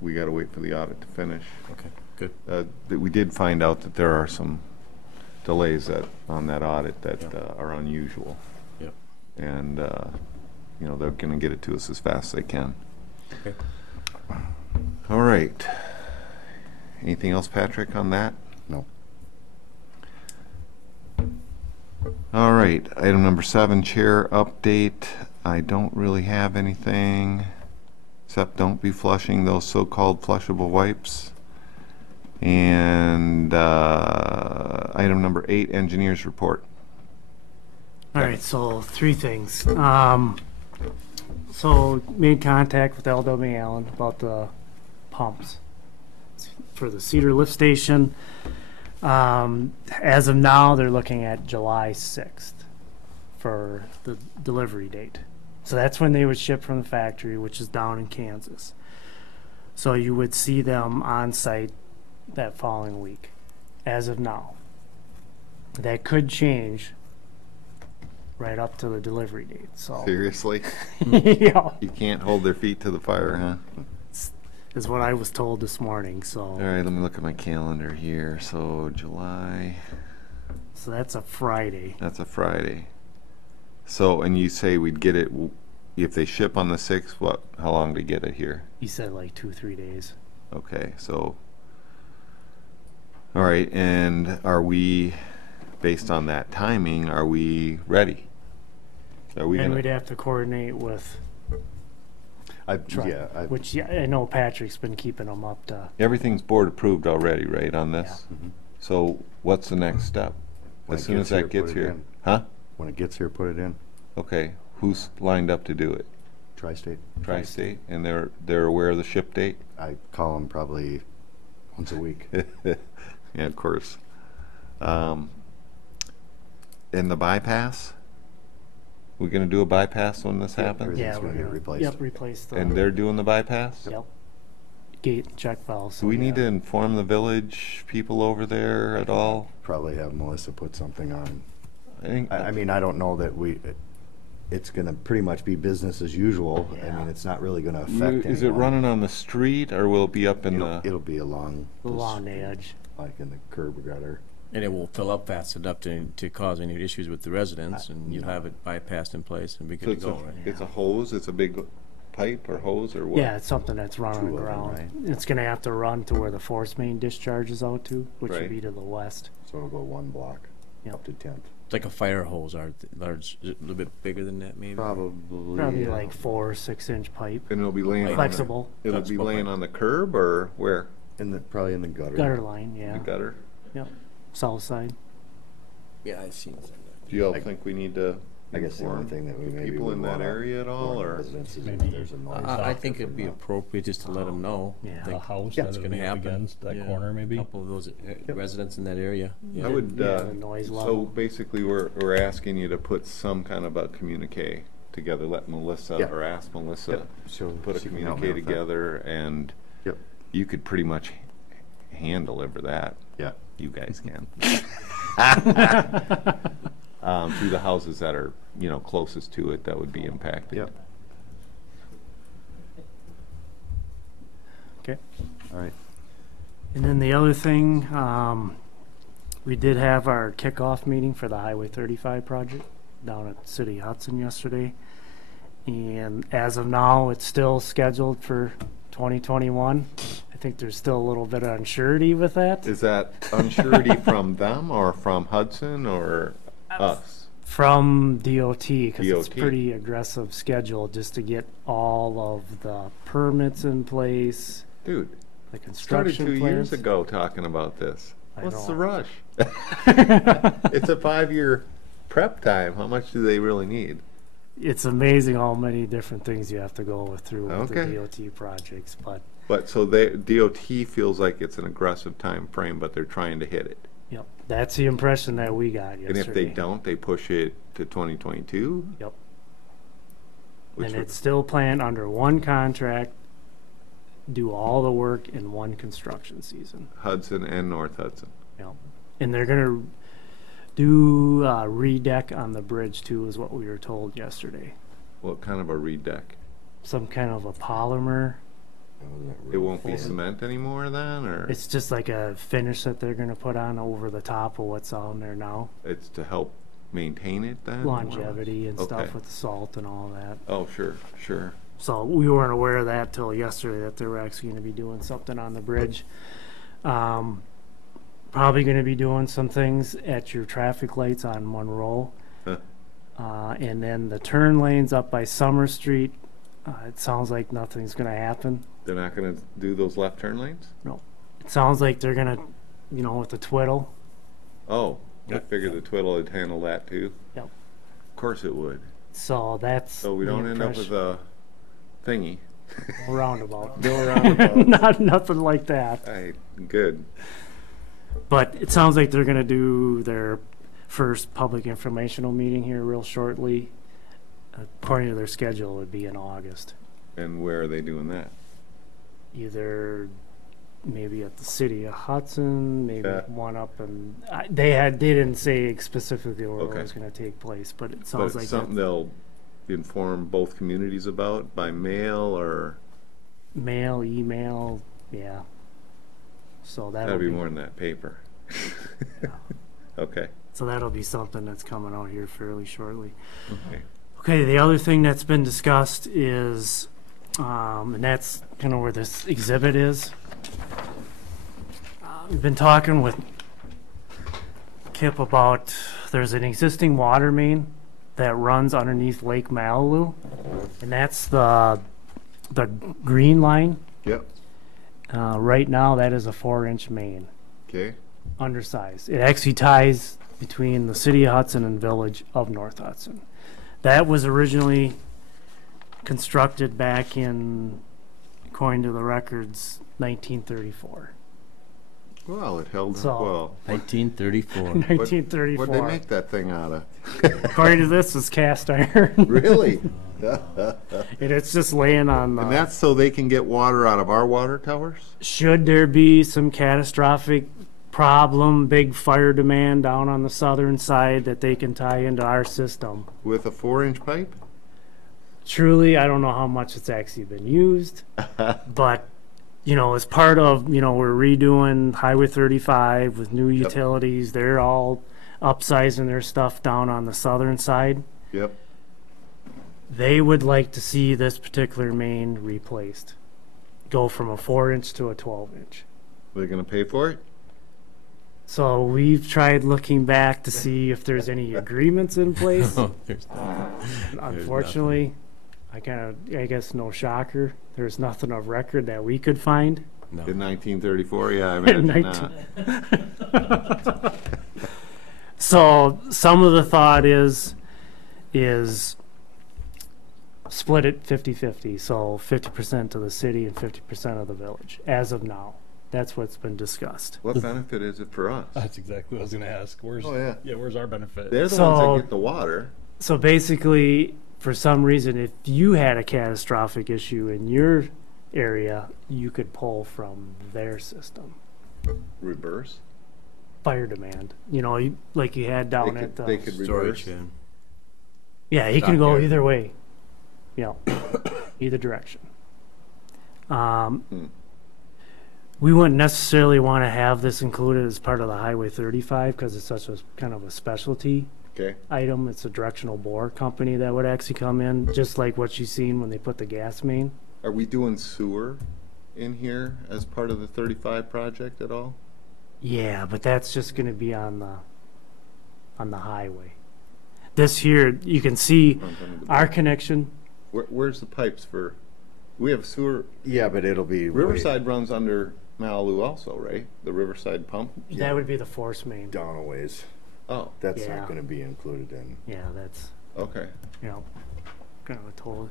we gotta wait for the audit to finish. Okay. Good. That we did find out that there are some delays on that audit that Yeah. are unusual. Yep. And, you know, they're gonna get it to us as fast as they can. Okay. All right. Anything else, Patrick, on that? No. All right, item number 7, chair update. I don't really have anything, except don't be flushing those so-called flushable wipes. And item number 8, engineers report. All right, so 3 things. So made contact with LW Allen about the pumps for the Cedar lift station. As of now, they're looking at July 6th for the delivery date. So that's when they would ship from the factory, which is down in Kansas. So you would see them on site that following week, as of now. That could change right up to the delivery date. So Seriously? yeah, You can't hold their feet to the fire, huh? is what I was told this morning. So All right, let me look at my calendar here. So July, so that's a Friday. that's a Friday. So, and you say we'd get it, if they ship on the 6th, how long to get it here? He said like 2-3 days. Okay, so, all right, and are we, based on that timing, are we ready? Are we And we'd gonna, have to coordinate with truck, which I know Patrick's been keeping them up to. everything's board approved already, right, on this? Mhm. So what's the next step? When As it soon as gets here, that gets put it here? in. Huh? When it gets here, put it in. Okay, who's lined up to do it? Tri-State. Tri-State, and they're aware of the ship date? I call them probably once a week. Yeah, of course. And the bypass? We gonna do a bypass when this happens? Everything's Yeah, gonna we're get gonna replaced. replace the And they're doing the bypass? yep gate and check valve. Do we need to inform the village people over there at all? Probably have Melissa put something on. I think, I mean, I don't know that it's gonna pretty much be business as usual. I Yeah. mean, it's not really gonna affect is it anyone. running on the street or will it be up in the? It'll be along the the lawn street, edge? like in the curb gutter. And it will fill up fast enough to cause any issues with the residents, and you'll have it bypassed in place and be So good it's to a, go, right? it's a hose, it's a big pipe or hose or what? Yeah, it's something that's run on the Two of them, ground. right? It's gonna have to run to where the force main discharges out to, which Right. would be to the west. So it'll go one block Yep. up to 10th. It's like a fire hose, large, a little bit bigger than that, maybe? Probably. Probably like 4 or 6 inch pipe, And it'll be laying on the, flexible, it'll be Flexible laying pipe. on the curb or where? Probably in the gutter. gutter line, yeah, The gutter? south side. Yeah, I've seen some. Do y'all think we need to I guess the only inform thing that we maybe people would in that wanna area at all, warn or? residents is if Maybe, there's a noise. I think it'd be from the- appropriate just to let them know. Yeah. A house Yeah. that It's it'll gonna be up happen. against that Yeah. corner, maybe. A couple of those residents in that area. Yeah. I would, Yeah, the noise so level. basically we're asking you to put some kind of a communique together, let Melissa, Yeah. or ask Melissa, Yep. So put a she can help me communique with that. together, and Yep. you could pretty much hand deliver that. Yeah. You guys can. Through the houses that are, closest to it that would be impacted. Yep. Okay. All right. And then the other thing, we did have our kickoff meeting for the Highway 35 project down at City Hudson yesterday. And as of now, it's still scheduled for 2021. I think there's still a little bit of uncertainty with that. Is that unsurety from them or from Hudson or us? From DOT, because it's DOT. pretty aggressive schedule just to get all of the permits in place, Dude, the started construction 2 years plans. ago talking about this. I What's the know. rush? It's a 5-year prep time. How much do they really need? It's amazing how many different things you have to go through with Okay. the DOT projects, but But so DOT feels like it's an aggressive time frame, but they're trying to hit it. yep, that's the impression that we got yesterday. And if they don't, they push it to 2022. Yep. Which And would- it's still planned under one contract, do all the work in one construction season. Hudson and North Hudson. Yep. And they're gonna do redeck on the bridge too, is what we were told yesterday. What kind of a redeck? Some kind of a polymer. It won't be cement anymore then, or It's just like a finish that they're gonna put on over the top of what's on there now. it's to help maintain it then? Longevity and Okay. stuff with the salt and all that. Oh, sure. So we weren't aware of that till yesterday, that they were actually gonna be doing something on the bridge. Probably gonna be doing some things at your traffic lights on Monroe. Huh. And then the turn lanes up by Summer Street, it sounds like nothing's gonna happen. They're not gonna do those left turn lanes? It sounds like they're gonna, with the twiddle. Oh, I Yep. figured the twiddle would handle that too. Yep. Of course it would. So that's. So we the don't end up with impression. a thingy. Roundabout. No roundabout. Not nothing like that. Good. But it sounds like they're gonna do their first public informational meeting here real shortly. According to their schedule, it would be in August. And where are they doing that? Either maybe at the city of Hudson, maybe Yeah. one up and they didn't say specifically where Okay. it was gonna take place, but it But sounds it's like something that they'll inform both communities about by mail, or mail, email, yeah. So that'll that'll be more than that paper. Okay. So that'll be something that's coming out here fairly shortly. Okay. Okay, the other thing that's been discussed is, and that's kind of where this exhibit is. We've been talking with Kip about, there's an existing water main that runs underneath Lake Malibu, and that's the green line. Yep. Right now, that is a 4-inch main, Okay. undersized. It actually ties between the city of Hudson and village of North Hudson. That was originally constructed back in, according to the records, 1934. Well, it held So- well. 1934. 1934. What'd they make that thing out of? According to this, it's cast iron. Really? And it's just laying on the. And that's so they can get water out of our water towers? Should there be some catastrophic problem, big fire demand down on the southern side, that they can tie into our system. With a 4-inch pipe? Truly, I don't know how much it's actually been used, but you know, as part of, you know, we're redoing Highway 35 with new utilities. They're all upsizing their stuff down on the southern side. Yep. They would like to see this particular main replaced. Go from a 4-inch to a 12-inch. They're gonna pay for it? So we've tried looking back to see if there's any agreements in place. There's Unfortunately, I guess no shocker. There's nothing of record that we could find. no. In 1934, yeah, I imagine 19 not. So some of the thought is split it 50-50. So 50% to the city and 50% of the village as of now. That's what's been discussed. What benefit is it for us? That's exactly what I was going to ask. Where's Oh, yeah. where's our benefit? They're the So- ones that get the water. So basically, for some reason, if you had a catastrophic issue in your area, you could pull from their system. Reverse. Fire demand, you know, like you had down at the. They could reverse. Storage, yeah. Yeah, he can go Stockyard. either way. Yeah, either direction. We wouldn't necessarily want to have this included as part of the Highway 35 because it's such a kind of a specialty Okay. item. It's a directional bore company that would actually come in, just like what you've seen when they put the gas main. Are we doing sewer in here as part of the 35 project at all? Yeah, but that's just going to be on the highway. This here, you can see Runs under the- our connection. Where's the pipes for? We have sewer. Yeah, but it'll be Riverside runs under Malibu also, right? The Riverside pump. That would be the force main. down a ways. Oh, That's Yeah. not gonna be included in. Yeah, that's, okay. you know, kind of a total.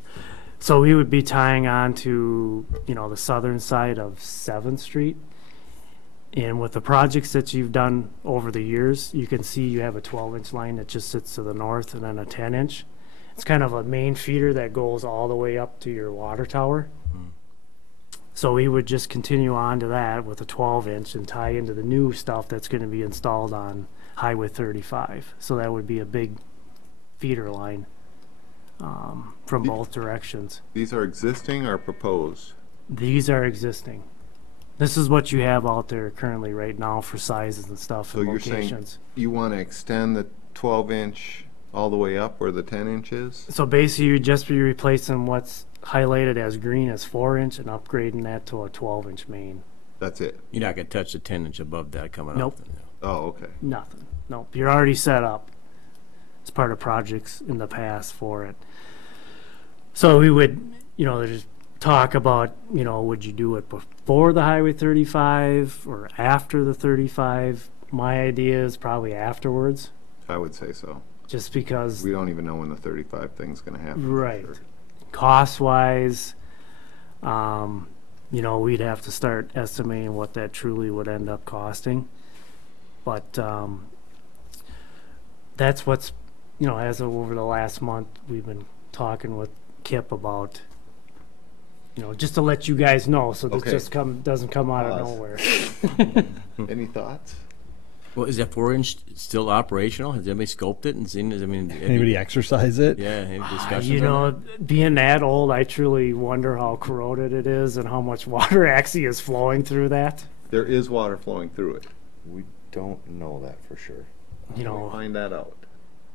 So we would be tying on to, you know, the southern side of 7th Street. And with the projects that you've done over the years, you can see you have a 12-inch line that just sits to the north and then a 10-inch. It's kind of a main feeder that goes all the way up to your water tower. So we would just continue on to that with a 12-inch and tie into the new stuff that's going to be installed on Highway 35. So that would be a big feeder line from both directions. These are existing or proposed? These are existing. This is what you have out there currently right now for sizes and stuff So and you're saying locations. you want to extend the 12-inch all the way up where the 10-inch is? So basically, you'd just be replacing what's highlighted as green as 4-inch and upgrading that to a 12-inch main. That's it? You're not going to touch the 10-inch above that coming Nope. up. Oh, okay. Nothing. Nope. You're already set up. It's part of projects in the past for it. So we would, you know, there's talk about, you know, would you do it before the Highway 35 or after the 35? My idea is probably afterwards, I would say so. just because, We don't even know when the 35 thing's going to happen. for right, sure. cost-wise, you know, we'd have to start estimating what that truly would end up costing. But that's what's, you know, as of over the last month, we've been talking with Kip about, you know, just to let you guys know, so this Okay. just doesn't come out of Pause. nowhere. Any thoughts? Well, is that 4-inch still operational? Has anybody scoped it and seen it? I mean, Anybody exercise it? Yeah, any discussions You on know, that? being that old, I truly wonder how corroded it is and how much water actually is flowing through that. There is water flowing through it. We don't know that for sure. You know, Find that out.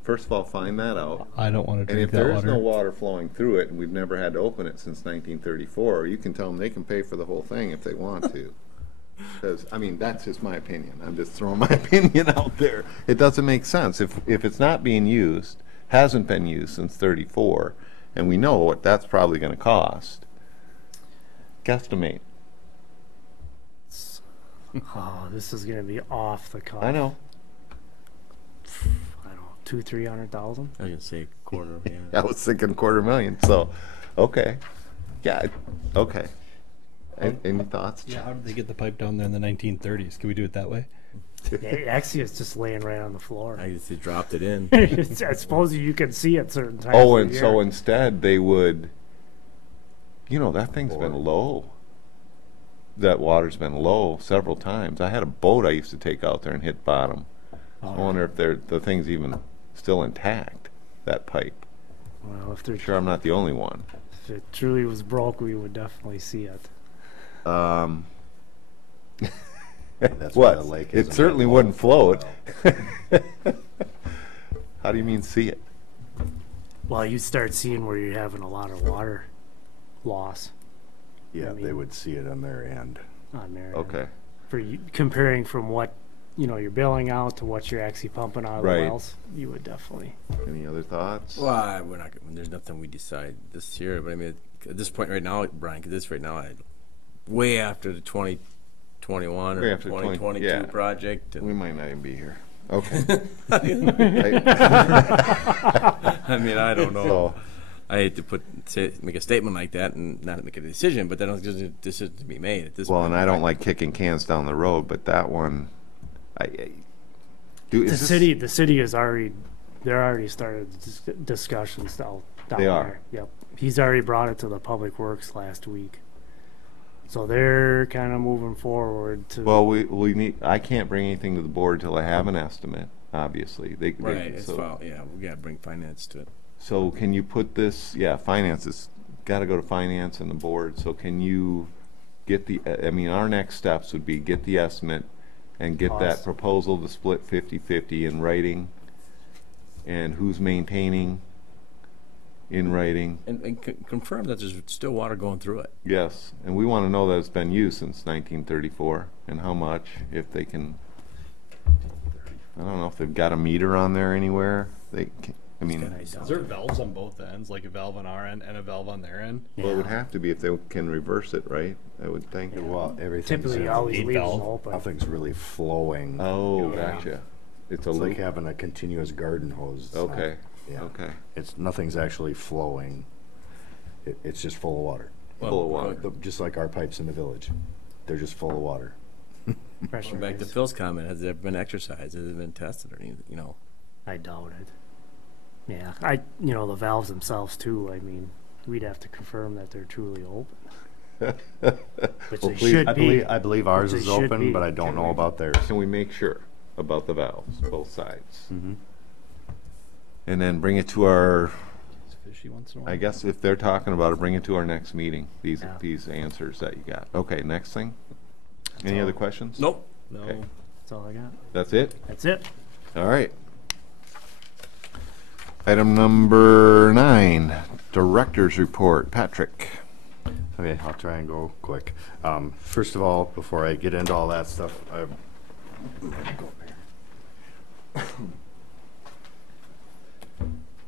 First of all, find that out. I don't want to And drink if that there is water. no water flowing through it, and we've never had to open it since 1934, you can tell them they can pay for the whole thing if they want to. Because, I mean, that's just my opinion. I'm just throwing my opinion out there. It doesn't make sense. If it's not being used, hasn't been used since 34, and we know what that's probably going to cost, guesstimate. oh, this is going to be off the cuff. I know. I don't know, 200,000-300,000. I was going to say a quarter, yeah. I was thinking $250,000, so, okay. Yeah, okay. Any thoughts? Yeah, how did they get the pipe down there in the 1930s? Can we do it that way? Actually, it's just laying right on the floor. I guess they dropped it in. I suppose you can see it certain times. Oh, of and the so year. instead they would, you know, that thing's been low. That water's been low several times. I had a boat I used to take out there and hit bottom. I wonder if the thing's even still intact, that pipe. Well, Sure, I'm not the only one. if it truly was broke, we would definitely see it. That's where What? the lake It isn't certainly that wouldn't low. float. How do you mean see it? Well, you start seeing where you're having a lot of water loss Yeah, I mean- they would see it on their end. on there. Okay. For you, comparing from what, you're billing out to what you're actually pumping out of Right. the wells, you would definitely. Any other thoughts? Well, we're not. There's nothing we decide this year, but I mean, at this point right now, Brian, because this right now, way after the 2021 Way or after 2022 yeah. project. We And, might not even be here. Okay. I mean, I don't know. So, I hate to make a statement like that and not make a decision, but then there's a decision to be made at this well, point. and I don't like kicking cans down the road, but that one, do The is this- city is already, they're already started discussions down They there. are. Yep. He's already brought it to the Public Works last week. So they're kind of moving forward to. Well, we need. I can't bring anything to the board till I have an estimate. Obviously, Right, it's so, fine. Yeah, we gotta bring finance to it. so can you put this? Yeah, finance has got to go to finance and the board. So can you get the? I mean, our next steps would be get the estimate and get that Cost. proposal to split 50-50 in writing, and who's maintaining in writing. And confirm that there's still water going through it. Yes, and we want to know that it's been used since 1934 and how much, if they can. I don't know if they've got a meter on there anywhere. They, can, I mean, Is there valves on both ends, like a valve on our end and a valve on their end? well, it would have to be if they can reverse it, right? I would think. Well, everything's Typically, you always Eight leave them valve. open. nothing's really flowing. Oh, gotcha. It's a It's like loop. having a continuous garden hose. It's not- Okay. yeah. Okay. It's nothing's actually flowing. It's just full of water. Full of water. Just like our pipes in the village, they're just full of water. Pressure Going back to raise. Phil's comment, has there been exercise? Has it been tested or anything? I doubt it. Yeah, the valves themselves too. I mean, we'd have to confirm that they're truly open, which Well, they please- should be. I believe ours Which is they should open, be. but I don't know about theirs. Can we make sure about the valves, both sides? Mm-hmm. And then bring it to our, It's fishy once in a while. I guess if they're talking about it, bring it to our next meeting, these Yeah. these answers that you got. Okay, next thing. Any other questions? Nope. No. Okay. That's all I got. That's it? That's it. All right. Item number 9, Director's Report. Patrick. Okay, I'll try and go quick. First of all, before I get into all that stuff,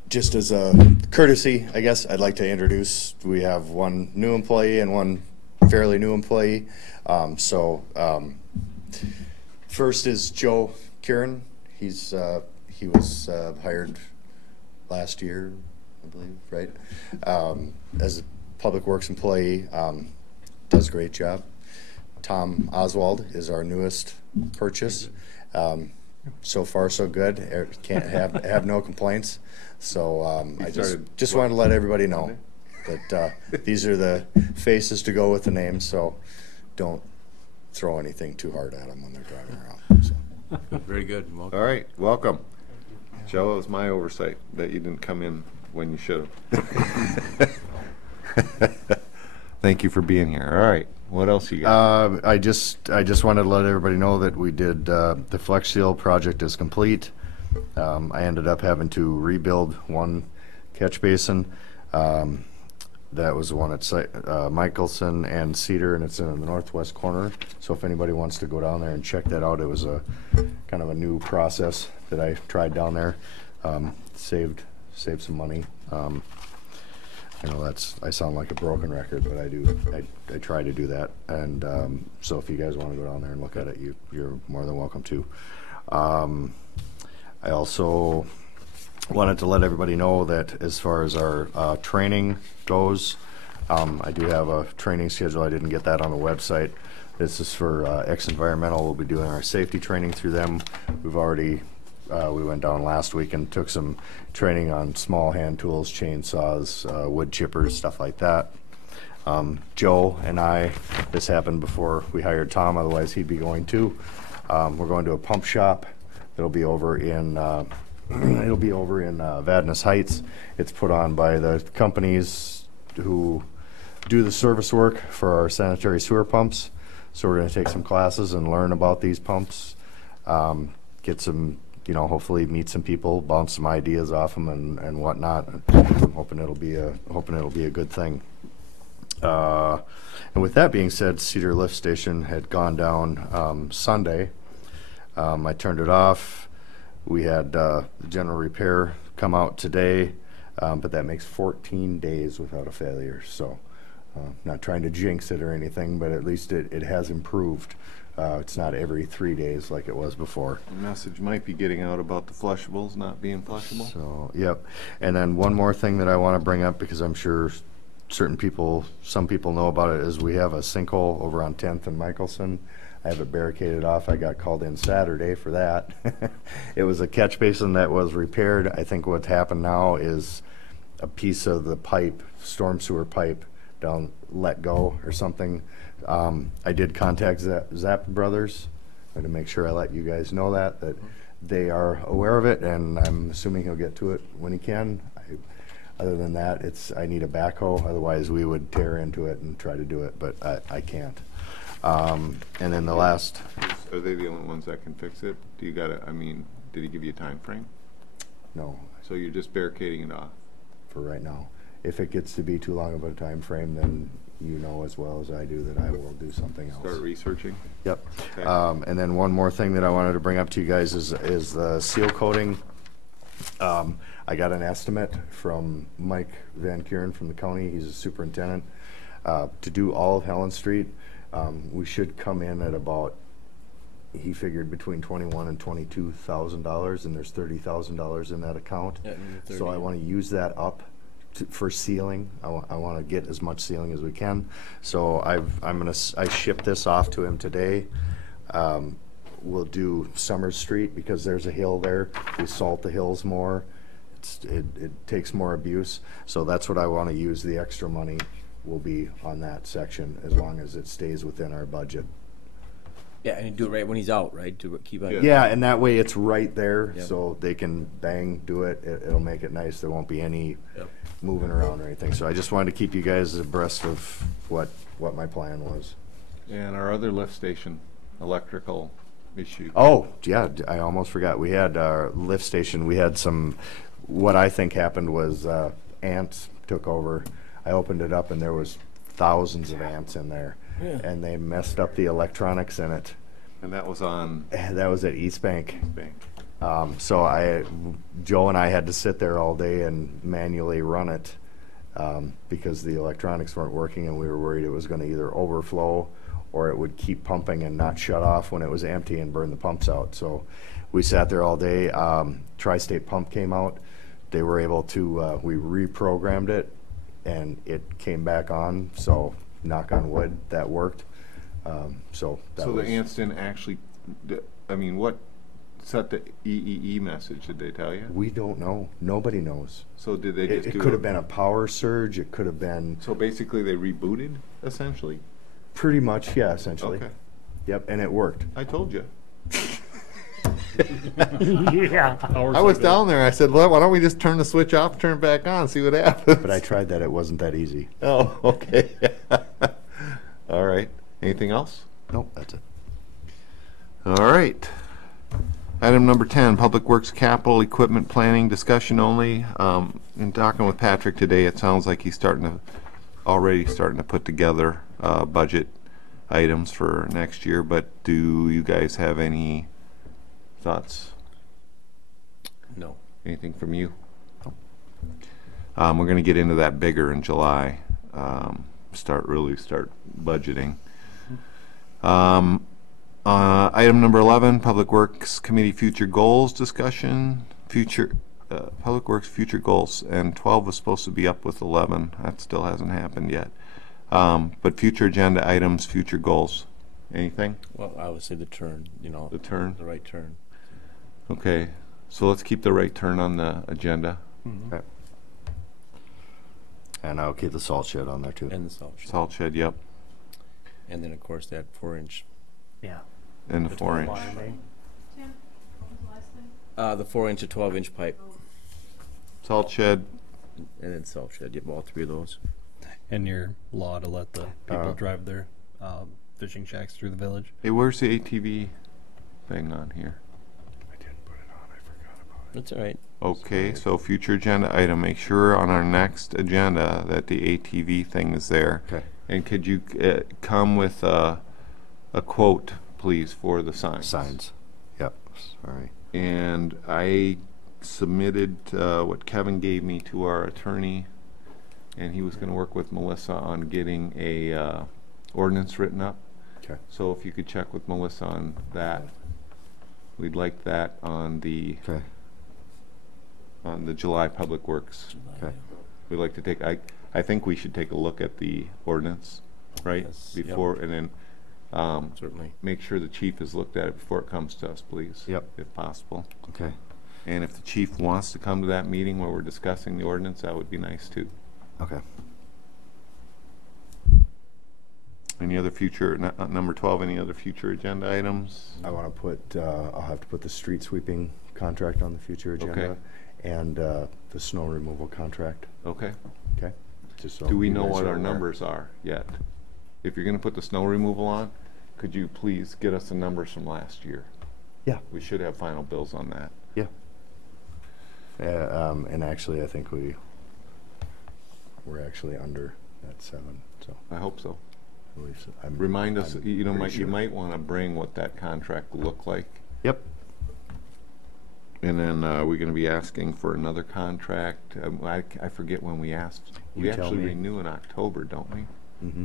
just as a courtesy, I guess, I'd like to introduce, we have one new employee and one fairly new employee. First is Joe Kieran. He was hired last year, I believe, right? As a public works employee, does a great job. Tom Oswald is our newest purchase. So far, so good. Can't have no complaints. So I started just wanted to let everybody know that these are the faces to go with the names. So don't throw anything too hard at them when they're driving around. So. Very good. Welcome. All right, welcome. Joe, it was my oversight that you didn't come in when you should have. Thank you for being here. All right, what else you got? I just wanted to let everybody know that we did the Flex Seal project is complete. I ended up having to rebuild one catch basin. That was the one at Michelson and Cedar, and it's in the northwest corner. So if anybody wants to go down there and check that out, it was a kind of a new process that I tried down there. Saved some money. I know I sound like a broken record, but I try to do that. And so if you guys want to go down there and look at it, you're more than welcome to. I also wanted to let everybody know that as far as our training goes, I do have a training schedule. I didn't get that on the website. This is for X Environmental. We'll be doing our safety training through them. We've already we went down last week and took some training on small hand tools, chainsaws, wood chippers, stuff like that. Joe and I, this happened before we hired Tom, otherwise he'd be going too. We're going to a pump shop that'll be over in Vadnais Heights. It's put on by the companies who do the service work for our sanitary sewer pumps. So we're gonna take some classes and learn about these pumps. Get some, hopefully meet some people, bounce some ideas off them and whatnot. I'm hoping it'll be a good thing. And with that being said, Cedar Lift Station had gone down Sunday. I turned it off. We had the general repair come out today, but that makes 14 days without a failure. So not trying to jinx it or anything, but at least it has improved. It's not every 3 days like it was before. The message might be getting out about the flushables not being flushable. So, yep. And then one more thing that I want to bring up, because I'm sure some people know about it, is we have a sinkhole over on 10th and Michelson. I have it barricaded off. I got called in Saturday for that. It was a catch basin that was repaired. I think what's happened now is a piece of the pipe, storm sewer pipe, down let go or something. I did contact Zapp Brothers to make sure I let you guys know that they are aware of it, and I'm assuming he'll get to it when he can. Other than that, I need a backhoe. Otherwise, we would tear into it and try to do it, but I can't. And then the last. Are they the only ones that can fix it? Did he give you a time frame? No. So you're just barricading it off? For right now. If it gets to be too long of a time frame, then you know as well as I do that I will do something else. Start researching? Yep. Okay. And then one more thing that I wanted to bring up to you guys is the seal coating. I got an estimate from Mike Van Kuren from the county. He's a superintendent. To do all of Helen Street, we should come in at about, he figured, between $21,000 and $22,000, and there's $30,000 in that account. Yeah, So I want to use that up for sealing. I want to get as much sealing as we can. So I shipped this off to him today. We'll do Summers Street because there's a hill there. We salt the hills more. It takes more abuse. So that's what I want to use. The extra money will be on that section as long as it stays within our budget. Yeah, and you do it right when he's out, right? To keep on. Yeah, and that way it's right there, Yep. so they can do it. It'll make it nice. There won't be any Yep. moving around or anything. So I just wanted to keep you guys abreast of what my plan was. And our other lift station, electrical issue. Oh, yeah, I almost forgot. We had our lift station. We had what I think happened was ants took over. I opened it up and there was thousands of ants in there. Yeah. And they messed up the electronics in it. And that was on That was at East Bank. Bank. So Joe and I had to sit there all day and manually run it because the electronics weren't working, and we were worried it was going to either overflow or it would keep pumping and not shut off when it was empty and burn the pumps out. So we sat there all day. Tri-State Pump came out. They were able to, we reprogrammed it, and it came back on. So knock on wood, that worked. So the ants didn't actually, what set the EEE message? Did they tell you? We don't know. Nobody knows. So did they just It could have been a power surge. It could have been. So basically they rebooted, essentially? Pretty much, yeah, essentially. Okay. Yep, and it worked. I told you. Yeah. I was down there. I said, well, why don't we just turn the switch off, turn it back on, see what happens? But I tried that. It wasn't that easy. Oh, okay. All right. Anything else? Nope, that's it. All right. Item number 10, Public Works Capital Equipment Planning, discussion only. In talking with Patrick today, it sounds like he's already starting to put together budget items for next year, but do you guys have any thoughts? No. Anything from you? We're going to get into that bigger in July. Start budgeting. Item number 11, Public Works Committee future goals discussion. Public Works future goals, and 12 was supposed to be up with 11. That still hasn't happened yet. But future agenda items, future goals. Anything? Well, I would say the turn. The turn? The right turn. Okay, so let's keep the right turn on the agenda. Okay. And I'll keep the salt shed on there too. And the salt shed. Salt shed, yep. And then, of course, that 4-inch. Yeah. And the 4-inch. Water main. Tim, what was the last thing? The 4-inch to 12-inch pipe. Salt shed, And then salt shed. Yep, all three of those. in your law to let the people drive their fishing shacks through the village. Hey, where's the ATV thing on here? I didn't put it on, I forgot about it. That's all right. Okay, so future agenda item, make sure on our next agenda that the ATV thing is there. Okay. And could you come with a quote, please, for the signs? Signs. Yep, sorry. And I submitted what Kevin gave me to our attorney, and he was going to work with Melissa on getting a ordinance written up. Okay. So if you could check with Melissa on that, we'd like that on the Okay. July Public Works. Okay. We'd like to take, I think we should take a look at the ordinance, right? Yes, yep. Before, and then Certainly. make sure the chief has looked at it before it comes to us, please. Yep. If possible. Okay. And if the chief wants to come to that meeting where we're discussing the ordinance, that would be nice too. Okay. Any other future, number 12, any other future agenda items? I want to put, I'll have to put the street sweeping contract on the future agenda. Okay. And the snow removal contract. Okay. Okay. Just so Do we you know guys what are our aware. numbers are yet? If you're gonna put the snow removal on, could you please get us the numbers from last year? Yeah. We should have final bills on that. Yeah. And actually, I think we're actually under that 7. So I hope so. at least Remind us, I'm you know, pretty you sure. might wanna bring what that contract looked like. Yep. And then, we're gonna be asking for another contract. I forget when we asked. We You tell actually me. renew in October, don't we? Mm-hmm.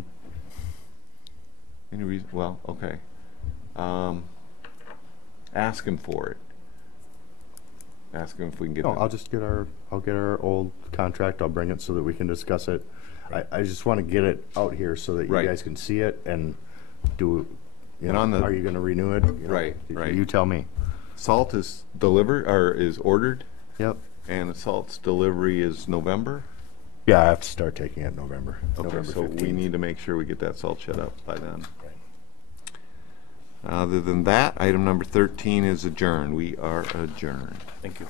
Any reason, well, okay. Ask him for it. Ask him if we can get No, it. I'll get our old contract. I'll bring it so that we can discuss it. I just want to get it out here so that you Right. guys can see it and do. You And know, on the- are you going to renew it? You know, Right, right. You tell me. Salt is delivered, or is ordered, Yep. and the salt's delivery is November? Yeah, I have to start taking it November. Okay, November so 15th. we need to make sure we get that salt shed up by then. Other than that, item number 13 is adjourned. We are adjourned. Thank you.